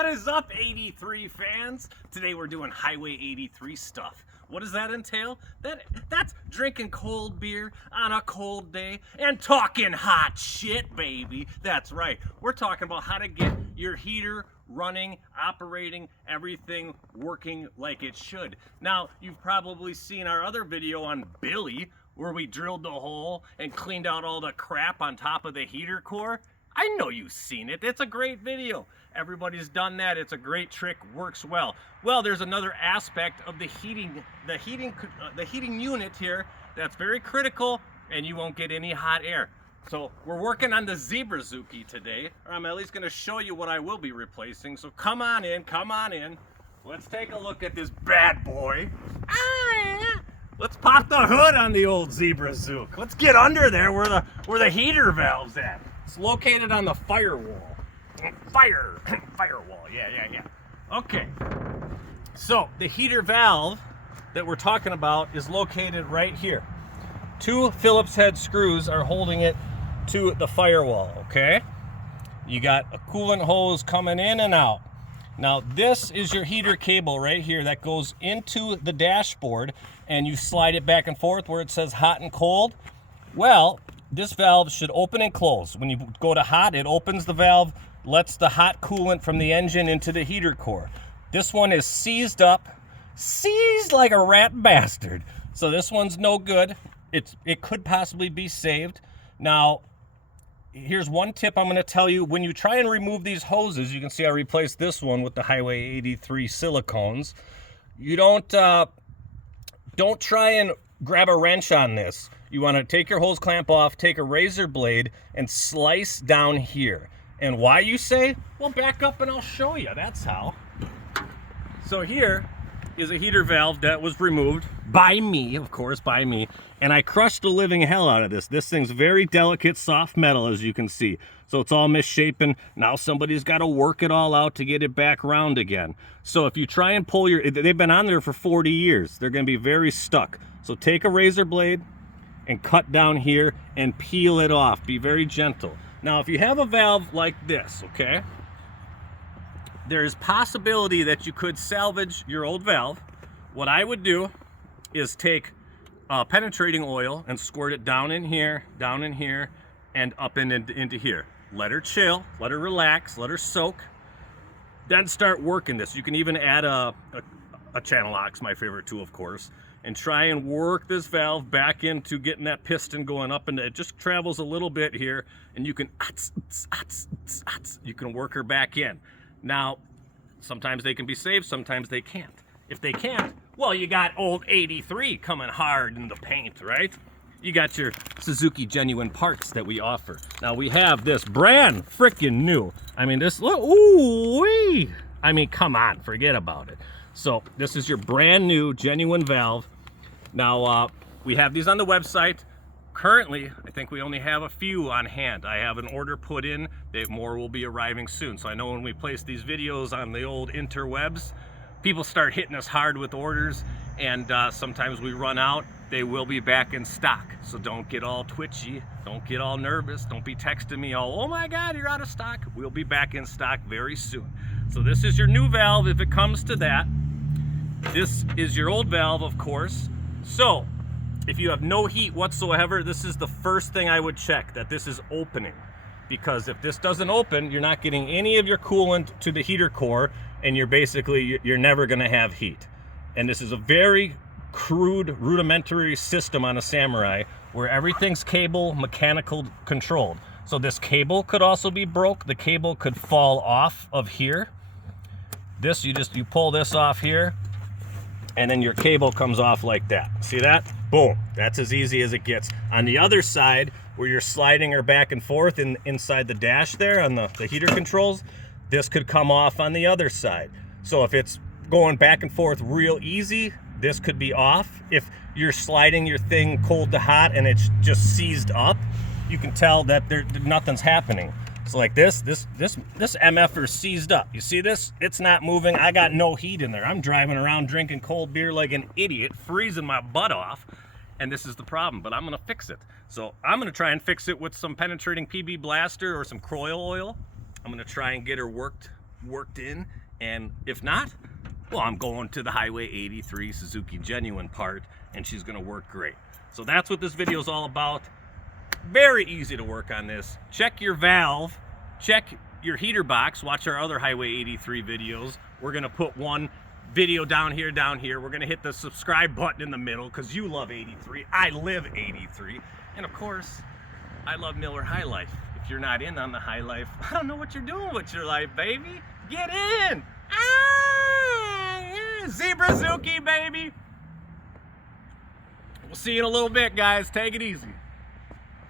What is up, 83 fans? Today we're doing Hwy83 stuff. What does that entail? That's drinking cold beer on a cold day and talking hot shit, baby. That's right. We're talking about how to get your heater running, operating, everything working like it should. Now, you've probably seen our other video on Billy, where we drilled the hole and cleaned out all the crap on top of the heater core. I know you've seen it. It's a great video. Everybody's done that. It's a great trick, works well. Well, there's another aspect of the heating unit here that's very critical, and you won't get any hot air. So we're working on the Suzuki today, or I'm at least going to show you what I will be replacing. So come on in, come on in. Let's take a look at this bad boy. Let's pop the hood on the old Suzuki. Let's get under there where the heater valve's at. It's located on the firewall. Firewall, yeah. Okay, so the heater valve that we're talking about is located right here. Two Phillips head screws are holding it to the firewall, okay? You got a coolant hose coming in and out. Now this is your heater cable right here that goes into the dashboard, and you slide it back and forth where it says hot and cold. Well, this valve should open and close. When you go to hot, it opens the valve, lets the hot coolant from the engine into the heater core. This one is seized up, seized like a rat bastard. So this one's no good. It could possibly be saved. Now, here's one tip I'm going to tell you. When you try and remove these hoses, you can see I replaced this one with the Hwy83 silicones. You don't try and grab a wrench on this. You want to take your hose clamp off, take a razor blade, and slice down here. And why, you say? Well, back up and I'll show you. That's how. So here is a heater valve that was removed by me, of course, by me. And I crushed the living hell out of this. This thing's very delicate, soft metal, as you can see. So it's all misshapen. Now somebody's got to work it all out to get it back round again. So if you try and pull they've been on there for 40 years. They're going to be very stuck. So take a razor blade and cut down here and peel it off. Be very gentle. Now, if you have a valve like this, okay, there's possibility that you could salvage your old valve. What I would do is take penetrating oil and squirt it down in here, and up and into here. Let her chill, let her relax, let her soak. Then start working this. You can even add a channel lock's my favorite tool, of course, and try and work this valve back into getting that piston going up, and it just travels a little bit here, and you can work her back in. Now, sometimes they can be saved, sometimes they can't. If they can't, well, you got old 83 coming hard in the paint, right? You got your Suzuki genuine parts that we offer. Now we have this brand freaking new. I mean, this, look, ooh-wee. I mean, come on, forget about it. So this is your brand new genuine valve. Now we have these on the website. Currently, I think we only have a few on hand. I have an order put in. More will be arriving soon. So I know when we place these videos on the old interwebs, people start hitting us hard with orders, and sometimes we run out. They will be back in stock. So don't get all twitchy. Don't get all nervous. Don't be texting me all, oh my God, you're out of stock. We'll be back in stock very soon. So this is your new valve if it comes to that. This is your old valve, of course. So if you have no heat whatsoever, this is the first thing I would check, that this is opening. Because if this doesn't open, you're not getting any of your coolant to the heater core, and you're never gonna have heat. And this is a very crude, rudimentary system on a Samurai where everything's cable mechanical controlled. So this cable could also be broke. The cable could fall off of here. This, you pull this off here, and then your cable comes off like that. See that? Boom. That's as easy as it gets. On the other side, where you're sliding her back and forth inside the dash there on the heater controls, this could come off on the other side. So if it's going back and forth real easy, this could be off. If you're sliding your thing cold to hot and it's just seized up, you can tell that nothing's happening. So like this MFer is seized up. You see this? It's not moving. I got no heat in there. I'm driving around drinking cold beer like an idiot, freezing my butt off, and this is the problem, but I'm gonna fix it. So I'm gonna try and fix it with some penetrating PB Blaster or some Croil oil. I'm gonna try and get her worked worked in, and if not, well, I'm going to the Hwy83 Suzuki Genuine part, and she's gonna work great. So that's what this video is all about. Very easy to work on this. Check your valve, check your heater box, watch our other Hwy83 videos. We're gonna put one video down here. We're gonna hit the subscribe button in the middle because you love 83. I live 83. And of course, I love Miller High Life. If you're not in on the High Life, I don't know what you're doing with your life, baby. Get in! Ah, yeah. Zebra Zuki, baby! We'll see you in a little bit, guys. Take it easy.